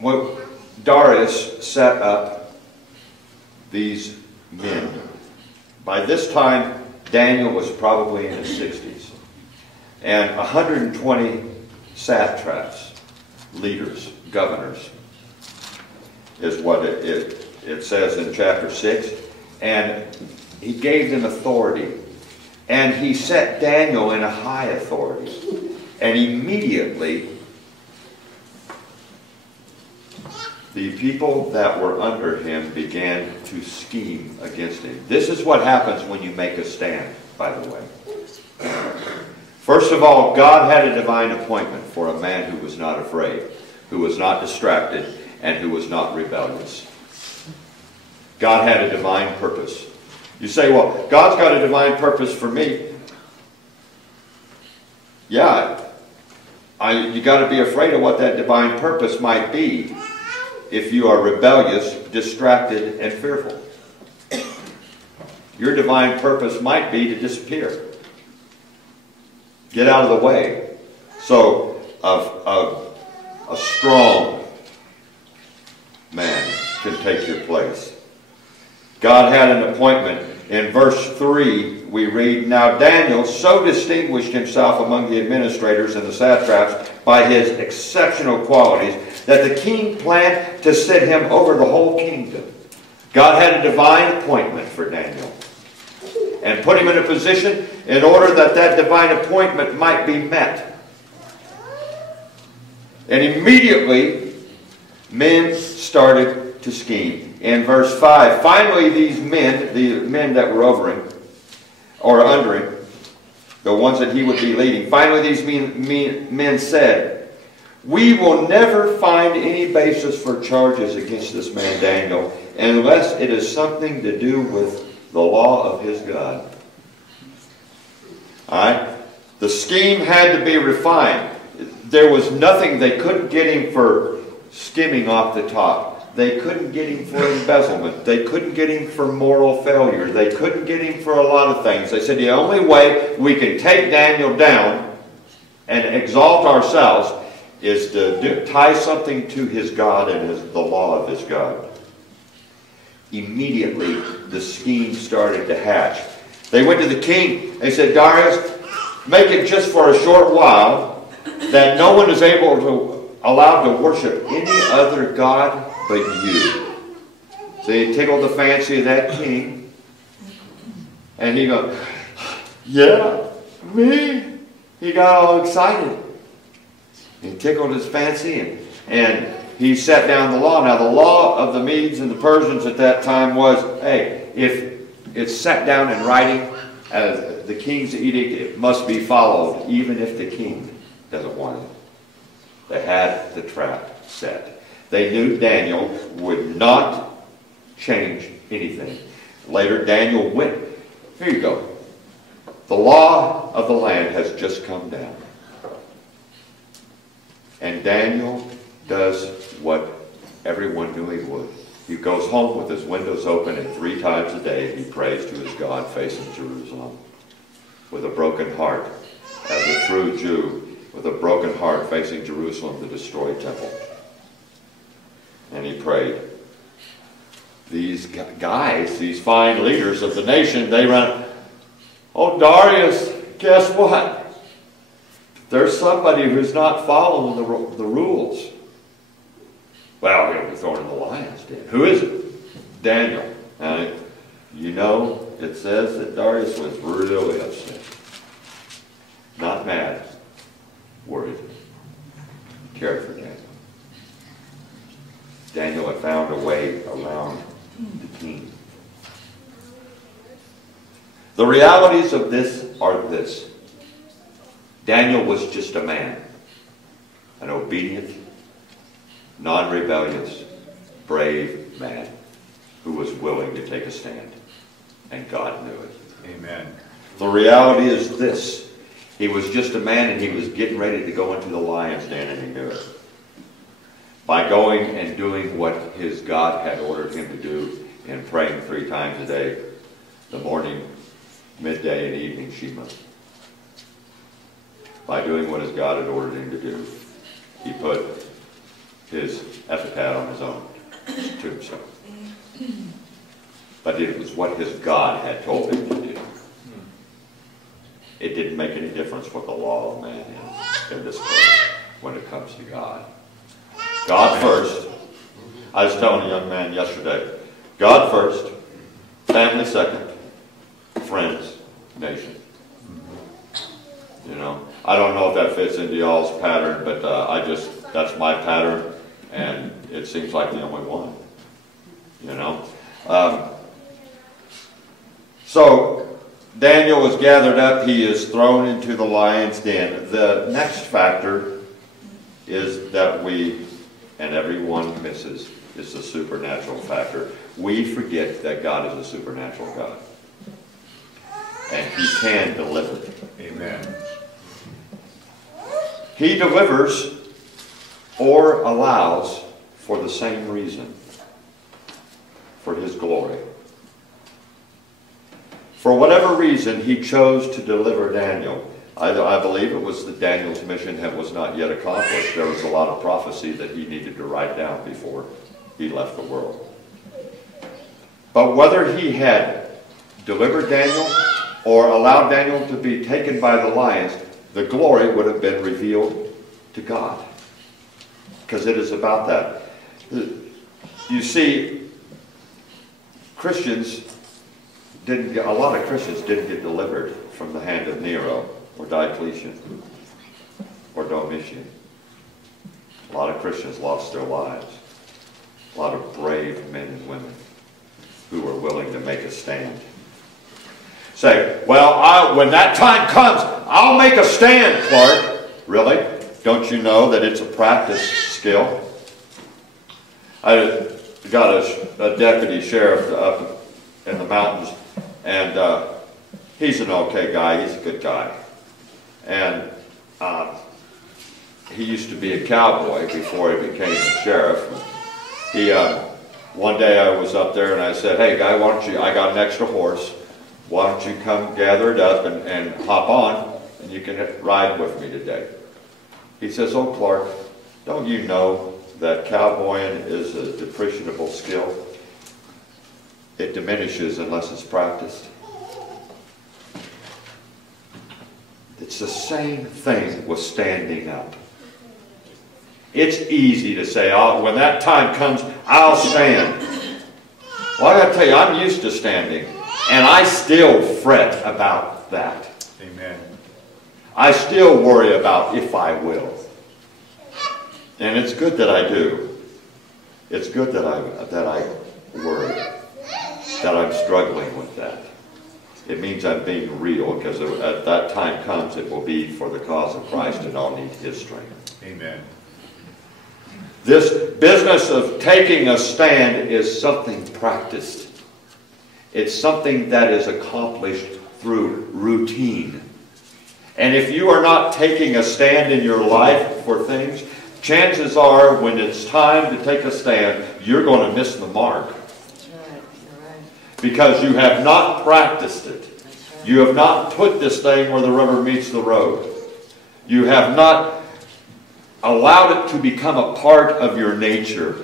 Well, Darius set up these men. By this time, Daniel was probably in his 60s. And 120 satraps, leaders, governors, is what it says in chapter 6. And he gave them authority. And he set Daniel in a high authority. And immediately, the people that were under him began to scheme against him. This is what happens when you make a stand, by the way. First of all, God had a divine appointment for a man who was not afraid, who was not distracted, and who was not rebellious. God had a divine purpose. You say, well, God's got a divine purpose for me. Yeah, you got to be afraid of what that divine purpose might be if you are rebellious, distracted, and fearful. Your divine purpose might be to disappear. Get out of the way. So, a strong man can take your place. God had an appointment. In verse 3, we read, Now Daniel so distinguished himself among the administrators and the satraps by his exceptional qualities that the king planned to set him over the whole kingdom. God had a divine appointment for Daniel and put him in a position in order that that divine appointment might be met. And immediately, men started to scheme. In verse 5, finally these men, the men that were over him, or under him, the ones that he would be leading, finally these men said, We will never find any basis for charges against this man Daniel unless it is something to do with the law of his God. Alright? The scheme had to be refined. There was nothing, they couldn't get him for skimming off the top. They couldn't get him for embezzlement. They couldn't get him for moral failure. They couldn't get him for a lot of things. They said the only way we can take Daniel down and exalt ourselves is to tie something to his God and the law of his God. Immediately, the scheme started to hatch. They went to the king. They said, Darius, make it just for a short while that no one is allowed to worship any other God but you. So he tickled the fancy of that king. And he goes, yeah, me? He got all excited. He tickled his fancy and he set down the law. Now the law of the Medes and the Persians at that time was, hey, if it's set down in writing as the king's edict, it must be followed even if the king doesn't want it. They had the trap set. They knew Daniel would not change anything. Later, Daniel went. Here you go. The law of the land has just come down. And Daniel does what everyone knew he would. He goes home with his windows open, and 3 times a day he prays to his God facing Jerusalem with a broken heart, as a true Jew, with a broken heart facing Jerusalem, the destroyed temple. And he prayed. These guys, these fine leaders of the nation, they run, oh, Darius, guess what? There's somebody who's not following the rules. Well, he'll be thrown in the lion's den. Who is it? Daniel. And you know, it says that Darius was really upset. Not mad. Worried. Cared for Daniel. Daniel had found a way around the king. The realities of this are this. Daniel was just a man. An obedient, non-rebellious, brave man who was willing to take a stand. And God knew it. Amen. The reality is this. He was just a man and he was getting ready to go into the lion's den, and he knew it. By going and doing what his God had ordered him to do and praying 3 times a day, the morning, midday, and evening Shema. By doing what his God had ordered him to do, he put his epitaph God had told him to do. It didn't make any difference what the law of man is in this case when it comes to God. God first. I was telling a young man yesterday, God first, family second, friends, nation. You know, I don't know if that fits into y'all's pattern, but that's my pattern, and it seems like the only one. You know? So, Daniel is gathered up. He is thrown into the lion's den. The next factor is that we, and everyone misses, is the supernatural factor. We forget that God is a supernatural God. And He can deliver. Amen. He delivers or allows for the same reason. For His glory. For whatever reason, He chose to deliver Daniel. I believe it was that Daniel's mission was not yet accomplished. There was a lot of prophecy that he needed to write down before he left the world. But whether he had delivered Daniel or allowed Daniel to be taken by the lions, the glory would have been revealed to God. Because it is about that. You see, a lot of Christians didn't get delivered from the hand of Nero or Diocletian or Domitian. A lot of Christians lost their lives. A lot of brave men and women who were willing to make a stand. Say, well, when that time comes, I'll make a stand, Clark. Really? Don't you know that it's a practice skill? I got a deputy sheriff up in the mountains, and he's an okay guy. He's a good guy. And he used to be a cowboy before he became a sheriff. One day I was up there and I said, hey guy, I got an extra horse. Why don't you come gather it up and hop on and you can ride with me today. He says, oh Clark, don't you know that cowboying is a depreciable skill? It diminishes unless it's practiced. It's the same thing with standing up. It's easy to say, oh, when that time comes, I'll stand. Well, I got to tell you, I'm used to standing, and I still fret about that. Amen. I still worry about if I will. And it's good that I do. It's good that I worry, that I'm struggling with that. It means I'm being real, because at that time comes, it will be for the cause of Christ, and I'll need His strength. Amen. This business of taking a stand is something practiced. It's something that is accomplished through routine. And if you are not taking a stand in your life for things, chances are when it's time to take a stand, you're going to miss the mark. That's right. You're right. Because you have not practiced it. That's right. You have not put this thing where the rubber meets the road. You have not allowed it to become a part of your nature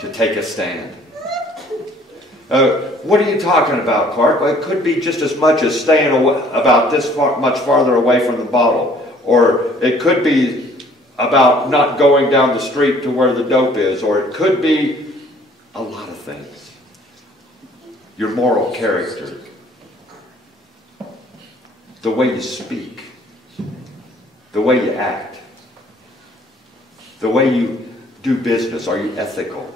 to take a stand. What are you talking about, Clark? Well, it could be just as much as staying about this much farther away from the bottle. Or it could be about not going down the street to where the dope is. Or it could be a lot of things. Your moral character. The way you speak. The way you act. The way you do business. Are you ethical?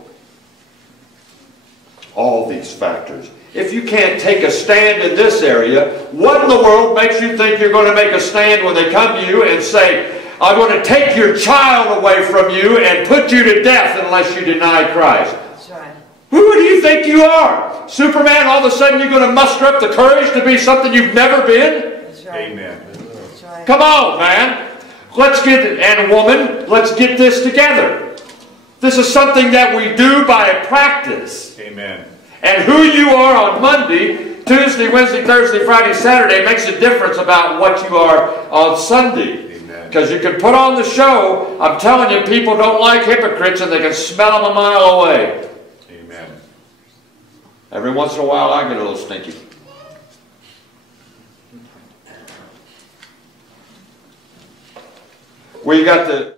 All these factors. If you can't take a stand in this area, what in the world makes you think you're going to make a stand when they come to you and say, I'm going to take your child away from you and put you to death unless you deny Christ? That's right. Who do you think you are? Superman, all of a sudden you're going to muster up the courage to be something you've never been? That's right. Amen. That's right. Come on, man. And woman, let's get this together. This is something that we do by practice. Amen. And who you are on Monday, Tuesday, Wednesday, Thursday, Friday, Saturday makes a difference about what you are on Sunday. Amen. Because you can put on the show. I'm telling you, people don't like hypocrites and they can smell them a mile away. Amen. Every once in a while I get a little stinky. We got the